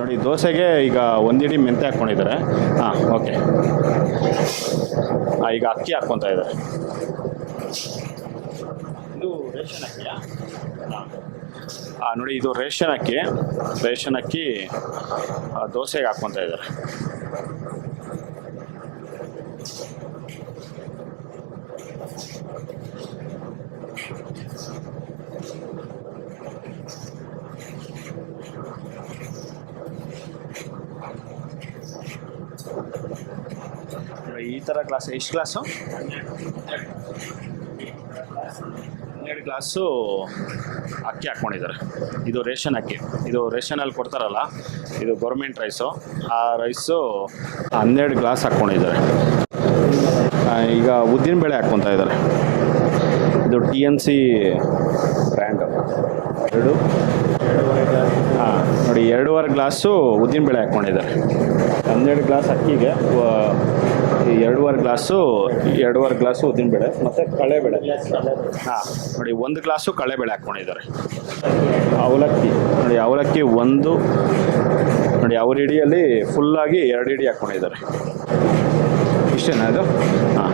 ನೋಡಿ ದೋಸೆಗೆ ಈಗ ಒಂದಿಡಿ ಮೆಂತೆ ಹಾಕ್ಕೊಂಡಿದ್ದಾರೆ. ಹಾಂ, ಓಕೆ. ಈಗ ಅಕ್ಕಿ ಹಾಕ್ಕೊತಾ ಇದ್ದಾರೆ. ಇದು ರೇಷನ್ ಅಕ್ಕಿಯಾ? ನೋಡಿ ಇದು ರೇಷನ್ ಅಕ್ಕಿ ದೋಸೆಗೆ ಹಾಕ್ಕೊತಾ ಇದ್ದಾರೆ. ಈ ಥರ ಗ್ಲಾಸ್ ಎಷ್ಟು ಗ್ಲಾಸು? 12 ಗ್ಲಾಸು ಅಕ್ಕಿ ಹಾಕ್ಕೊಂಡಿದ್ದಾರೆ. ಇದು ರೇಷನ್ ಅಕ್ಕಿ. ಇದು ರೇಷನಲ್ಲಿ ಕೊಡ್ತಾರಲ್ಲ, ಇದು ಗೌರ್ಮೆಂಟ್ ರೈಸು. ಆ ರೈಸು 12 ಗ್ಲಾಸ್ ಹಾಕ್ಕೊಂಡಿದ್ದಾರೆ. ಈಗ ಉದ್ದಿನಬೇಳೆ ಹಾಕ್ಕೊತಾ ಇದ್ದಾರೆ. ಇದು TNC ಬ್ರ್ಯಾಂಡು. ಹಾಂ, ನೋಡಿ 2.5 ಗ್ಲಾಸು ಉದ್ದಿನಬೇಳೆ ಹಾಕ್ಕೊಂಡಿದ್ದಾರೆ. 12 ಗ್ಲಾಸ್ ಅಕ್ಕಿಗೆ 2.5 ಗ್ಲಾಸು ಉದ್ದಿನಬೇಳೆ ಮತ್ತು ಕಡಲೆಬೇಳೆ. ಹಾಂ, ನೋಡಿ 1 ಗ್ಲಾಸು ಕಡಲೆಬೇಳೆ ಹಾಕ್ಕೊಂಡಿದ್ದಾರೆ. ಅವಲಕ್ಕಿ ನೋಡಿ, ಅವಲಕ್ಕಿ ನೋಡಿ ಅವ್ರ ಹಿಡಿಯಲ್ಲಿ ಫುಲ್ಲಾಗಿ 2 ಹಿಡಿ ಹಾಕ್ಕೊಂಡಿದ್ದಾರೆ. ಇಷ್ಟೇನಾ ಅದು? ಹಾಂ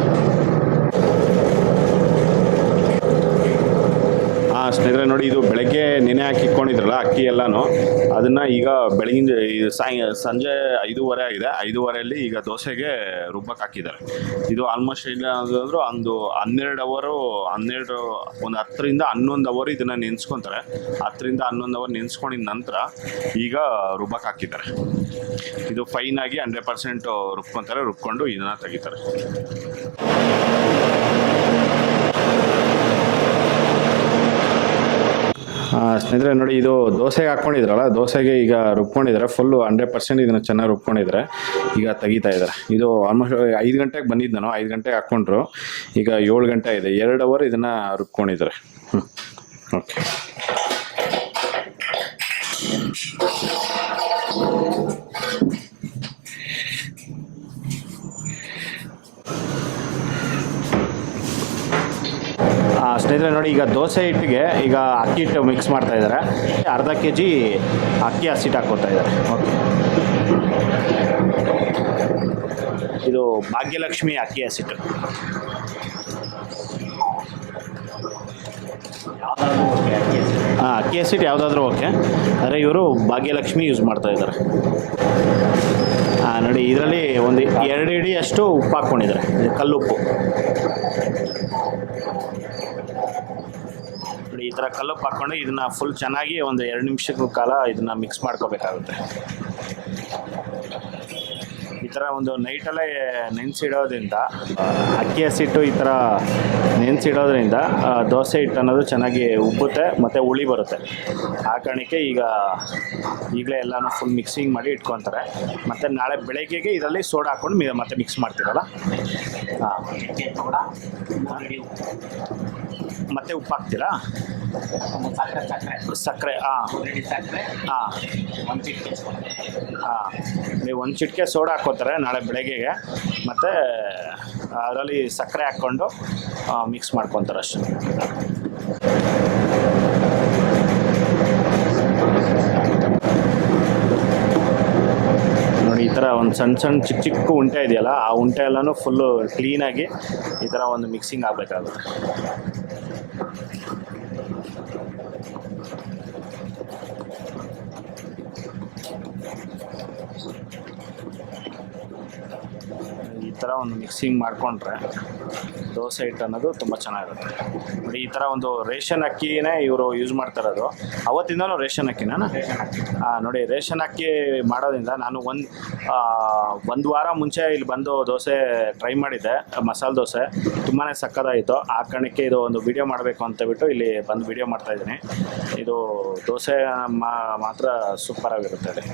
ಸ್ನೇಹಿತರೆ ನೋಡಿ, ಇದು ಬೆಳಗ್ಗೆ ನೆನೆ ಹಾಕಿ ಇಟ್ಕೊಂಡಿದ್ರಲ್ಲ ಅಕ್ಕಿ ಎಲ್ಲನೂ, ಅದನ್ನು ಈಗ ಬೆಳಗಿನ ಸಂಜೆ 5:30 ಆಗಿದೆ. 5:30 ಈಗ ದೋಸೆಗೆ ರುಬ್ಬಕ್ಕೆ ಹಾಕಿದ್ದಾರೆ. ಇದು ಆಲ್ಮೋಸ್ಟ್ ಏನಾದರೂ ಒಂದು 12 ಅವರು, ಒಂದು 10ರಿಂದ 11 ಅವರ್ ಇದನ್ನು ನೆನೆಸ್ಕೊತಾರೆ. 10ರಿಂದ 11 ಅವರ್ ನೆನೆಸ್ಕೊಂಡಿದ ನಂತರ ಈಗ ರುಬ್ಬಕ್ಕೆ ಹಾಕಿದ್ದಾರೆ. ಇದು ಫೈನಾಗಿ 100% ರುಬ್ಕೊಂಡು ಇದನ್ನು ತೆಗಿತಾರೆ. ಸ್ನೇಹಿತರೆ ನೋಡಿ, ಇದು ದೋಸೆಗೆ ಹಾಕ್ಕೊಂಡಿದ್ರಲ್ಲ, ದೋಸೆಗೆ ಈಗ ರುಬ್ಕೊಂಡಿದ್ದಾರೆ. ಫುಲ್ಲು 100% ಇದನ್ನು ಚೆನ್ನಾಗಿ ರುಬ್ಕೊಂಡಿದ್ದಾರೆ. ಈಗ ತೆಗಿತಾ ಇದ್ದಾರೆ. ಇದು ಆಲ್ಮೋಸ್ಟ್ 5 ಗಂಟೆಗೆ ಬಂದಿದ್ದು ನಾನು, 5 ಗಂಟೆಗೆ ಹಾಕ್ಕೊಂಡ್ರು. ಈಗ 7 ಗಂಟೆ ಆಗಿದೆ. 2 ಅವರ್ ಇದನ್ನು ರುಬ್ಕೊಂಡಿದ್ದಾರೆ. ಓಕೆ. ಸ್ನೇಹಿತರೆ ನೋಡಿ, ಈಗ ದೋಸೆ ಹಿಟ್ಟಿಗೆ ಈಗ ಅಕ್ಕಿ ಹಿಟ್ಟು ಮಿಕ್ಸ್ ಮಾಡ್ತಾ ಇದ್ದಾರೆ. ಅರ್ಧ kg ಅಕ್ಕಿ ಹಸಿಟ್ಟು ಹಾಕ್ಕೋತಾ ಇದ್ದಾರೆ. ಓಕೆ. ಇದು ಭಾಗ್ಯಲಕ್ಷ್ಮಿ ಅಕ್ಕಿ ಹಸಿಟ್ಟು. ಅಕ್ಕಿ ಹಸಿಟ್ಟು ಯಾವುದಾದ್ರೂ ಓಕೆ, ಆದರೆ ಇವರು ಭಾಗ್ಯಲಕ್ಷ್ಮಿ ಯೂಸ್ ಮಾಡ್ತಾ ಇದ್ದಾರೆ. ನೋಡಿ, ಇದರಲ್ಲಿ ಒಂದು 2 ಹಿಡಿ ಅಷ್ಟು ಉಪ್ಪು ಹಾಕ್ಕೊಂಡಿದ್ದಾರೆ, ಕಲ್ಲುಪ್ಪು. ನೋಡಿ, ಈ ಥರ ಕಲ್ಲುಪ್ಪು ಹಾಕ್ಕೊಂಡು ಇದನ್ನು ಫುಲ್ ಚೆನ್ನಾಗಿ ಒಂದು 2 ನಿಮಿಷಗಳ ಕಾಲ ಇದನ್ನು ಮಿಕ್ಸ್ ಮಾಡ್ಕೋಬೇಕಾಗುತ್ತೆ. ಈ ಥರ ಒಂದು ನೈಟಲ್ಲೇ ನೆನೆಸಿಡೋದ್ರಿಂದ, ಅಕ್ಕಿ ಹಸಿಟ್ಟು ಈ ಥರ ನೆನೆಸಿಡೋದ್ರಿಂದ ದೋಸೆ ಹಿಟ್ಟು ಅನ್ನೋದು ಚೆನ್ನಾಗಿ ಉಬ್ಬುತ್ತೆ ಮತ್ತು ಹುಳಿ ಬರುತ್ತೆ. ಆ ಕಾರಣಕ್ಕೆ ಈಗಲೇ ಎಲ್ಲನೂ ಫುಲ್ ಮಿಕ್ಸಿಂಗ್ ಮಾಡಿ ಇಟ್ಕೊತಾರೆ. ಮತ್ತು ನಾಳೆ ಬೆಳಗ್ಗೆಗೆ ಇದರಲ್ಲಿ ಸೋಡಾ ಹಾಕ್ಕೊಂಡು ಮತ್ತೆ ಮಿಕ್ಸ್ ಮಾಡ್ತೀರಲ್ಲ. ಹಾಂ, ಮತ್ತೆ ಉಪ್ಪು ಹಾಕ್ತೀರಾ? ಸಕ್ಕರೆ. ಹಾಂ ಹಾಂ ಹಾಂ, ನೀವು 1 ಚಿಟಿಕೆ ಸೋಡಾ ಹಾಕ್ಕೋತಾರೆ ನಾಳೆ ಬೆಳಗ್ಗೆಗೆ. ಮತ್ತು ಅದರಲ್ಲಿ ಸಕ್ಕರೆ ಹಾಕ್ಕೊಂಡು ಮಿಕ್ಸ್ ಮಾಡ್ಕೊತಾರೆ ಅಷ್ಟೇ. ನೋಡಿ, ಈ ಥರ ಒಂದು ಸಣ್ಣ ಚಿಕ್ಕ ಉಂಟೆ ಇದೆಯಲ್ಲ, ಆ ಉಂಟೆ ಎಲ್ಲನೂ ಫುಲ್ಲು ಕ್ಲೀನಾಗಿ ಈ ಥರ ಒಂದು ಮಿಕ್ಸಿಂಗ್ ಆಗಬೇಕಾಗುತ್ತೆ. ಈ ಥರ ಒಂದು ಮಿಕ್ಸಿಂಗ್ ಮಾಡಿಕೊಂಡ್ರೆ ದೋಸೆ ಹಿಟ್ಟು ಅನ್ನೋದು ತುಂಬ ಚೆನ್ನಾಗಿರುತ್ತೆ. ನೋಡಿ, ಈ ಥರ ಒಂದು ರೇಷನ್ ಅಕ್ಕಿನೇ ಇವರು ಯೂಸ್ ಮಾಡ್ತಾ ಇರೋದು. ಅವತ್ತಿಂದನೂ ರೇಷನ್ ಅಕ್ಕಿನ ನೋಡಿ, ರೇಷನ್ ಅಕ್ಕಿ ಮಾಡೋದ್ರಿಂದ ನಾನು ಒಂದು ವಾರ ಮುಂಚೆ ಇಲ್ಲಿ ಬಂದು ದೋಸೆ ಟ್ರೈ ಮಾಡಿದ್ದೆ, ಮಸಾಲೆ ದೋಸೆ. ತುಂಬಾ ಸಕ್ಕತ್ತಾಯಿತು. ಆ ಕಾರಣಕ್ಕೆ ಇದು ಒಂದು ವಿಡಿಯೋ ಮಾಡಬೇಕು ಅಂತ ಬಿಟ್ಟು ಇಲ್ಲಿ ಬಂದು ವಿಡಿಯೋ ಮಾಡ್ತಾಯಿದ್ದೀನಿ. ಇದು ದೋಸೆ ಮಾತ್ರ ಸೂಪರಾಗಿರುತ್ತೆ.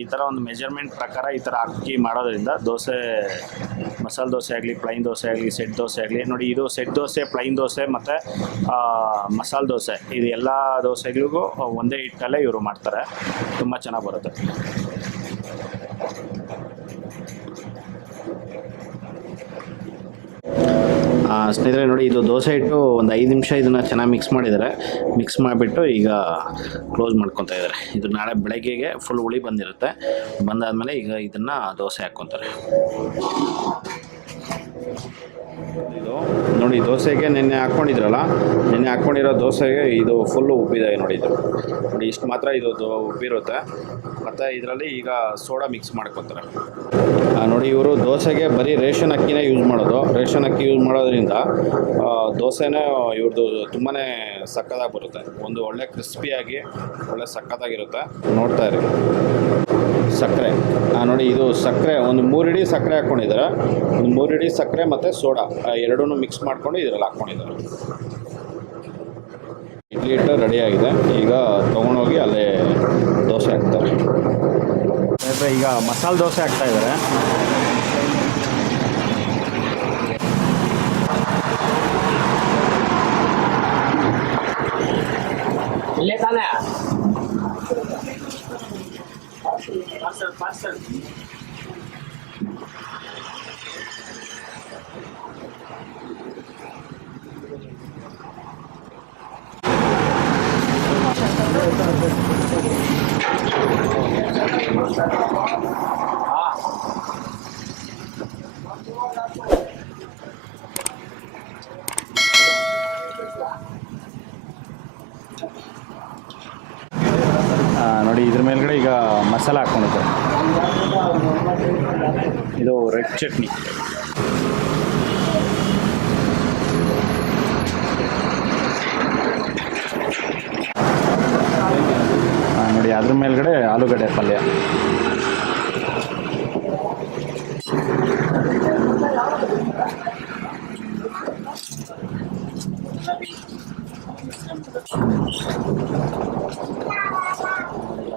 ಈ ಥರ ಒಂದು ಮೆಜರ್ಮೆಂಟ್ ಪ್ರಕಾರ ಈ ಥರ ಅಕ್ಕಿ ಮಾಡೋದ್ರಿಂದ ದೋಸೆ, ಮಸಾಲೆ ದೋಸೆ ಆಗಲಿ, ಪ್ಲೈನ್ ದೋಸೆ ಆಗಲಿ, ಸೆಟ್ ದೋಸೆ ಆಗಲಿ, ನೋಡಿ ಇದು ಸೆಟ್ ದೋಸೆ, ಪ್ಲೈನ್ ದೋಸೆ ಮತ್ತು ಮಸಾಲೆ ದೋಸೆ, ಇದು ಎಲ್ಲ ದೋಸೆಗಳಿಗೂ ಒಂದೇ ಹಿಟ್ಟಲ್ಲೇ ಇವರು ಮಾಡ್ತಾರೆ. ತುಂಬ ಚೆನ್ನಾಗಿ ಬರುತ್ತೆ. ಸ್ನೇಹಿತರೆ ನೋಡಿ, ಇದು ದೋಸೆ ಹಿಟ್ಟು ಒಂದು 5 ನಿಮಿಷ ಇದನ್ನು ಚೆನ್ನಾಗಿ ಮಿಕ್ಸ್ ಮಾಡಿದ್ದಾರೆ. ಮಿಕ್ಸ್ ಮಾಡಿಬಿಟ್ಟು ಈಗ ಕ್ಲೋಸ್ ಮಾಡ್ಕೊತಾ ಇದ್ದಾರೆ. ಇದು ನಾಳೆ ಬೆಳಗ್ಗೆಗೆ ಫುಲ್ ಹುಳಿ ಬಂದಿರುತ್ತೆ. ಬಂದಾದಮೇಲೆ ಈಗ ಇದನ್ನು ದೋಸೆ ಹಾಕ್ಕೊತಾರೆ. ಇದು ನೋಡಿ, ದೋಸೆಗೆ ನೆನ್ನೆ ಹಾಕ್ಕೊಂಡಿರೋ ದೋಸೆಗೆ ಇದು ಫುಲ್ಲು ಉಬ್ಬಿದೆ ನೋಡಿ. ಇದು ನೋಡಿ, ಇಷ್ಟು ಮಾತ್ರ ಇದು ಉಬ್ಬಿರುತ್ತೆ. ಮತ್ತು ಇದರಲ್ಲಿ ಈಗ ಸೋಡಾ ಮಿಕ್ಸ್ ಮಾಡ್ಕೊತಾರೆ. ನೋಡಿ, ಇವರು ದೋಸೆಗೆ ಬರೀ ರೇಷನ್ ಅಕ್ಕಿನೇ ಯೂಸ್ ಮಾಡೋದು. ರೇಷನ್ ಅಕ್ಕಿ ಯೂಸ್ ಮಾಡೋದ್ರಿಂದ ದೋಸೆನೇ ಇವ್ರದ್ದು ತುಂಬಾ ಸಕ್ಕತ್ತಾಗಿ ಬರುತ್ತೆ. ಒಂದು ಒಳ್ಳೆ ಕ್ರಿಸ್ಪಿಯಾಗಿ ಒಳ್ಳೆ ಸಕ್ಕತ್ತಾಗಿರುತ್ತೆ. ನೋಡ್ತಾ ಇರಿ. ಸಕ್ಕರೆ ನೋಡಿ, ಇದು ಸಕ್ಕರೆ ಒಂದು 3 ಹಿಡಿ ಸಕ್ಕರೆ ಹಾಕ್ಕೊಂಡಿದ್ದಾರೆ. ಒಂದು 3 ಹಿಡಿ ಸಕ್ಕರೆ ಮತ್ತು ಸೋಡಾ ಎರಡೂ ಮಿಕ್ಸ್ ಮಾಡ್ಕೊಂಡು ಇದರಲ್ಲಿ ಹಾಕ್ಕೊಂಡಿದ್ದಾರೆ. ಇಡ್ಲಿ ಹಿಟ್ಟು ರೆಡಿಯಾಗಿದೆ. ಈಗ ತೊಗೊಂಡೋಗಿ ಅಲ್ಲೇ ದೋಸೆ ಹಾಕ್ತಾರೆ. ಈಗ ಮಸಾಲೆ ದೋಸೆ ಹಾಕ್ತಾ ಇದ್ದಾರೆ. ಇಲ್ಲೇ ತಾನೇ ಪಾರ್ಸಲ್ ನೋಡಿ, ಇದ್ರ ಮೇಲ್ಗಡೆ ಈಗ ಮಸಾಲ ಹಾಕ್ಕೊಂಡಿದ್ದಾರೆ. ಇದು ರೆಡ್ ಚಟ್ನಿ. ನೋಡಿ, ಅದ್ರ ಮೇಲ್ಗಡೆ ಆಲೂಗಡ್ಡೆ ಪಲ್ಯ.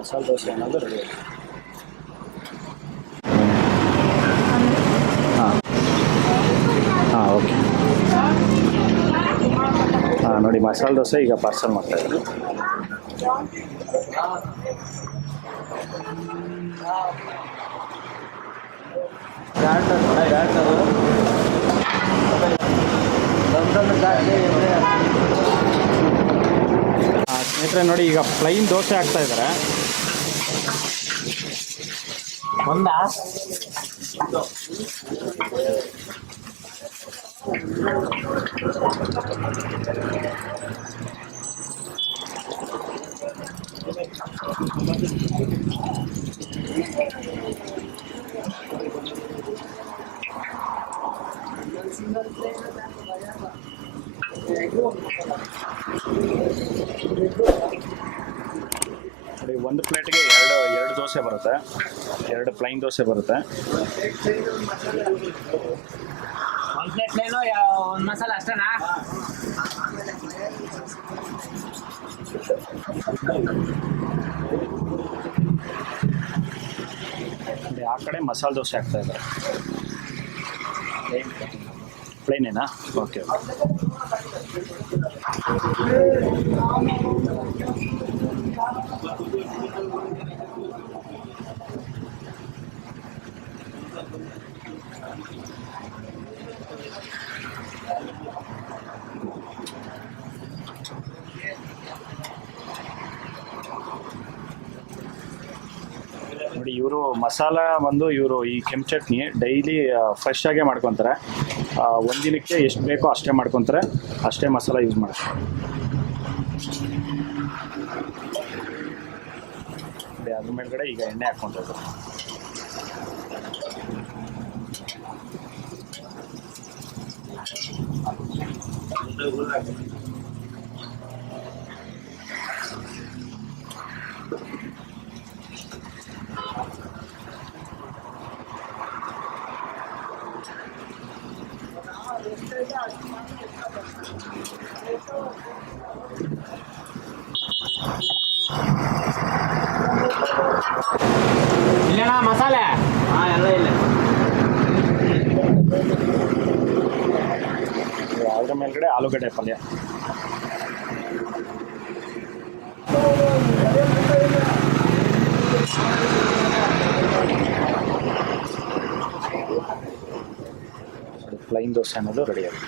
ಮಸಾಲೆ ದೋಸೆ ಅನ್ನೋದು ರೆಡಿ. ಓಕೆ. ನೋಡಿ, ಮಸಾಲೆ ದೋಸೆ ಈಗ ಪಾರ್ಸಲ್ ಮಾಡ್ತಾಯಿದ್ದಾರೆ. ಸ್ನೇಹಿತರೆ ನೋಡಿ, ಈಗ ಪ್ಲೈನ್ ದೋಸೆ ಹಾಕ್ತಾ ಇದ್ದಾರೆ. ಒಂದಾ ನೋಡಿ, ಒಂದು ಪ್ಲೇಟ್ಗೆ ಎರಡು ದೋಸೆ ಬರುತ್ತೆ. 2 ಪ್ಲೈನ್ ದೋಸೆ ಬರುತ್ತೆ. ಒಂದು ಪ್ಲೇಟ್ ಪ್ಲೇನು, ಒಂದು ಮಸಾಲ ಅಷ್ಟೇನಾ? ಆ ಕಡೆ ಮಸಾಲೆ ದೋಸೆ ಹಾಕ್ತಾ ಇದ್ದಾರೆ. ಪ್ಲೇನೇನಾ? ಓಕೆ. ನೋಡಿ, ಇವರು ಮಸಾಲ ಬಂದು ಈ ಕೆಂಪು ಚಟ್ನಿ ಡೈಲಿ ಫ್ರೆಶ್ ಆಗೇ ಮಾಡ್ಕೊತಾರೆ. ಒಂದಿನಕ್ಕೆ ಎಷ್ಟು ಬೇಕೋ ಅಷ್ಟೇ ಮಾಡ್ಕೊತಾರೆ, ಅಷ್ಟೇ ಮಸಾಲ ಯೂಸ್ ಮಾಡ್ತಾರೆ. ಅದ್ರ ಮೇಲ್ಗಡೆ ಈಗ ಎಣ್ಣೆ ಹಾಕ್ಕೊಂಡ್ರು. ಇಲ್ಲಣ್ಣ ಮಸಾಲೆ? ಎಲ್ಲ ಇಲ್ಲ. ಅದ್ರ ಮೇಲ್ಗಡೆ ಆಲೂಗಡ್ಡೆ ಪಲ್ಯ. ಪ್ಲೈನ್ ದೋಸೆ ಅನ್ನೋದು ರೆಡಿ ಆಗಿದೆ.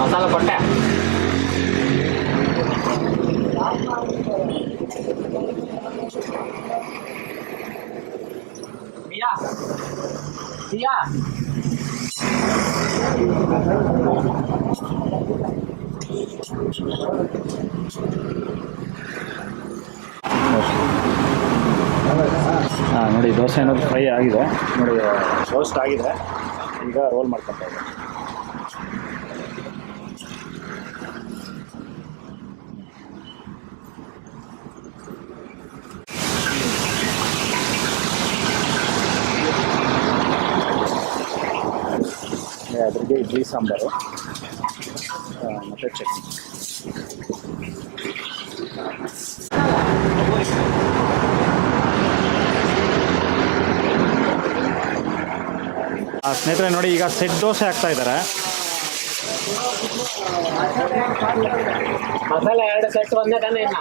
ಮಸಾಲ ಕೊಟ್ಟೆ ಮಿಯಾ ಮಿಯಾ ಹಾಂ ನೋಡಿ ದೋಸೆ ಅನ್ನೋದು ಫ್ರೈ ಆಗಿದೆ ನೋಡಿ, ರೋಸ್ಟ್ ಆಗಿದೆ. ಈಗ ರೋಲ್ ಮಾಡ್ಕೊತಾ ಇದ್ದಾರೆ. ಅದ್ರಿಗೆ ಇಡ್ಲಿ ಸಾಂಬಾರು ಮತ್ತು ಚಟ್ನಿ. ಸ್ನೇಹಿತರೆ ನೋಡಿ, ಈಗ ಸೆಟ್ ದೋಸೆ ಹಾಕ್ತಾ ಇದ್ದಾರೆ. ಮಸಾಲೆ 2 ಸೆಟ್ ಒಂದೇ ತಾನೇ ಇನ್ನ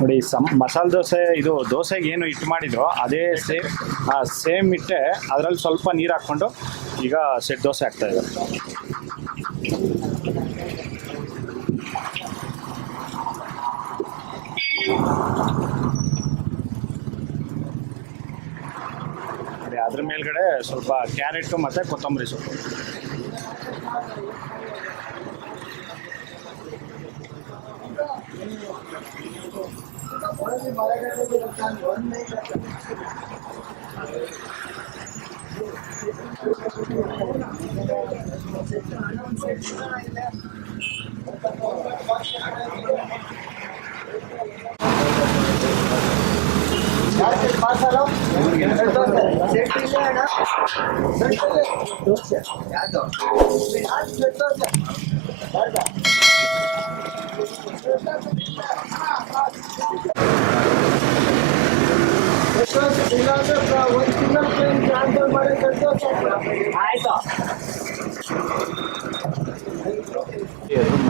ನೋಡಿ, ಮಸಾಲೆ ದೋಸೆ ಇದು ದೋಸೆಗೆ ಏನು ಹಿಟ್ಟು ಮಾಡಿದ್ರು ಅದೇ ಸೇಮ್ ಹಿಟ್ಟೆ, ಅದರಲ್ಲಿ ಸ್ವಲ್ಪ ನೀರು ಹಾಕ್ಕೊಂಡು ಈಗ ಸೆಟ್ ದೋಸೆ ಹಾಕ್ತಾ ಇದ್ದಾರೆ. ಅದ್ರ ಮೇಲ್ಗಡೆ ಸ್ವಲ್ಪ ಕ್ಯಾರೆಟ್ ಮತ್ತು ಕೊತ್ತಂಬರಿ ಸೊಪ್ಪು.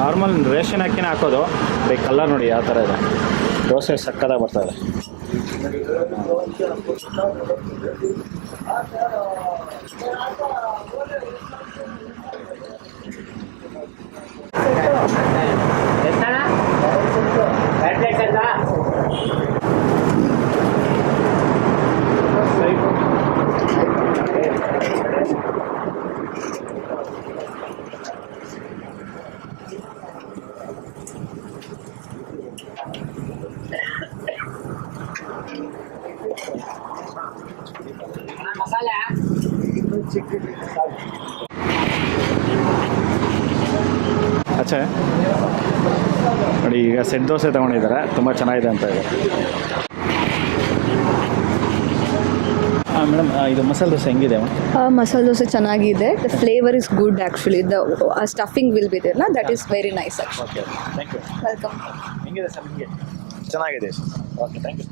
ನಾರ್ಮಲ್ ರೇಷನ್ ಅಕ್ಕಿನ ಹಾಕೋದು. ಕಲರ್ ನೋಡಿ ಯಾವ ಥರ ಇದೆ, ದೋಸೆ ಸಕ್ಕತ್ತಾಗಿ ಬರ್ತಾ ಇದೆ. ಮಸಾಲೆ ಅಚ್ಚಾ ನೋಡಿ, ಈಗ ಸೆಟ್ ದೋಸೆ ತೊಗೊಂಡಿದ್ದಾರೆ, ತುಂಬ ಚೆನ್ನಾಗಿದೆ ಅಂತ ಇದೆ. ಮೇಡಮ್, ಇದು ಮಸಾಲೆ ದೋಸೆ ಹೆಂಗಿದೆ? ಮಸಾಲೆ ದೋಸೆ ಚೆನ್ನಾಗಿದೆ. The flavour is good actually. The stuffing will be there, that is very nice. Okay, thank you. Welcome. ಹೆಂಗಿದೆ ಸರ್ ನಿಮಗೆ? ಚೆನ್ನಾಗಿದೆ. Okay, thank you.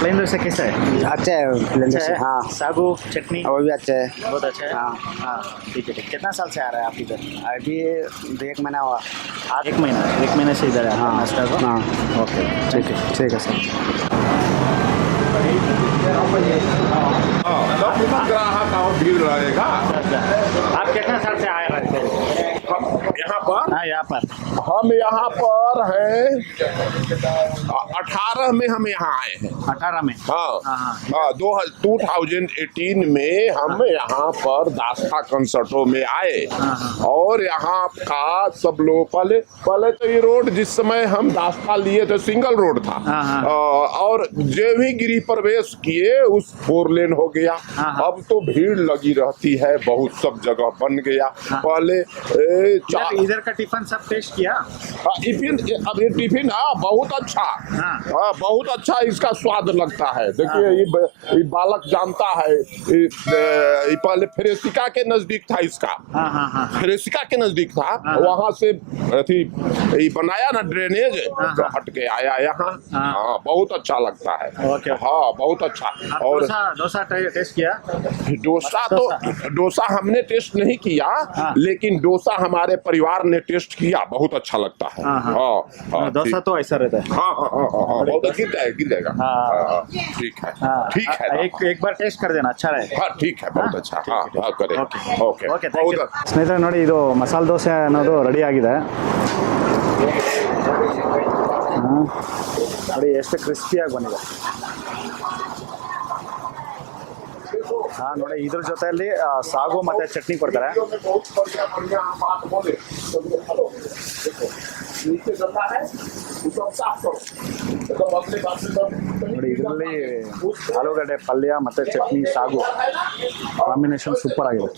Plain dosa कैसा है? अच्छा है प्लेन डोसा। हाँ, सागू चटनी वो भी अच्छा है। बहुत अच्छा है। हाँ हाँ, ठीक है। कितना साल से आ रहा है आप इधर? अभी 1 महीना हुआ। एक महीने से इधर है हाँ, नाश्ता को? हाँ, ओके, ठीक है सर। ग्राहक और भीड़ रहेगा। आप कितना साल से आए रहते हैं यहाँ पर? हाँ, यहाँ पर हम यहाँ पर हैं 18 में हम यहाँ आए हैं। 18 में? हाँ, हाँ। 2018 में हम यहाँ पर दास्ता कंसर्टों में आए। और यहाँ का सब लोग पहले तो ये रोड जिस समय हम दास्ता लिए थे सिंगल रोड था। और जो भी गृह प्रवेश किए उस 4 लेन हो गया। अब तो भीड़ लगी रहती है, बहुत सब जगह बन गया। पहले इधर का टिफिन सब टेस्ट किया? अब ये टिफिन बहुत अच्छा। हाँ, बहुत अच्छा इसका स्वाद लगता है। देखिए ये बालक जानता है, ये पहले फ्रेसिका के नजदीक था इसका। फ्रेसिका के नजदीक था, वहां से अथी ये बनाया ना ड्रेनेज, तो हट के आया यहाँ। हाँ, बहुत अच्छा लगता है। ओके। हाँ, बहुत अच्छा। और डोसा टेस्ट किया? डोसा हमने टेस्ट नहीं किया, लेकिन डोसा हमारे परिवार ने टेस्ट किया, बहुत अच्छा लगता है। हाँ, डोसा तो ऐसा रहता है। हाँ, बहुत गिर जाएगा। हाँ, ठीक है, ठीक है। एक बार टेस्ट कर देना, अच्छा रहे। हाँ, ठीक है, बहुत अच्छा। हाँ, करें। ओके, ಸ್ನೇಹಿತರೆ ನೋಡಿ, ಇದು ಮಸಾಲೆ ದೋಸೆ ಅನ್ನೋದು ರೆಡಿ ಆಗಿದೆ. ನೋಡಿ ಎಷ್ಟು ಕ್ರಿಸ್ಪಿಯಾಗಿ ಬಂದಿದೆ. ಹಾಂ, ನೋಡಿ ಇದ್ರ ಜೊತೆಯಲ್ಲಿ ಸಾಗು ಮತ್ತು ಚಟ್ನಿ ಕೊಡ್ತಾರೆ. ನೋಡಿ ಇದರಲ್ಲಿ ಆಲೂಗಡ್ಡೆ ಪಲ್ಯ ಮತ್ತು ಚಟ್ನಿ ಸಾಗು ಕಾಂಬಿನೇಷನ್ ಸೂಪರ್ ಆಗಿದೆ.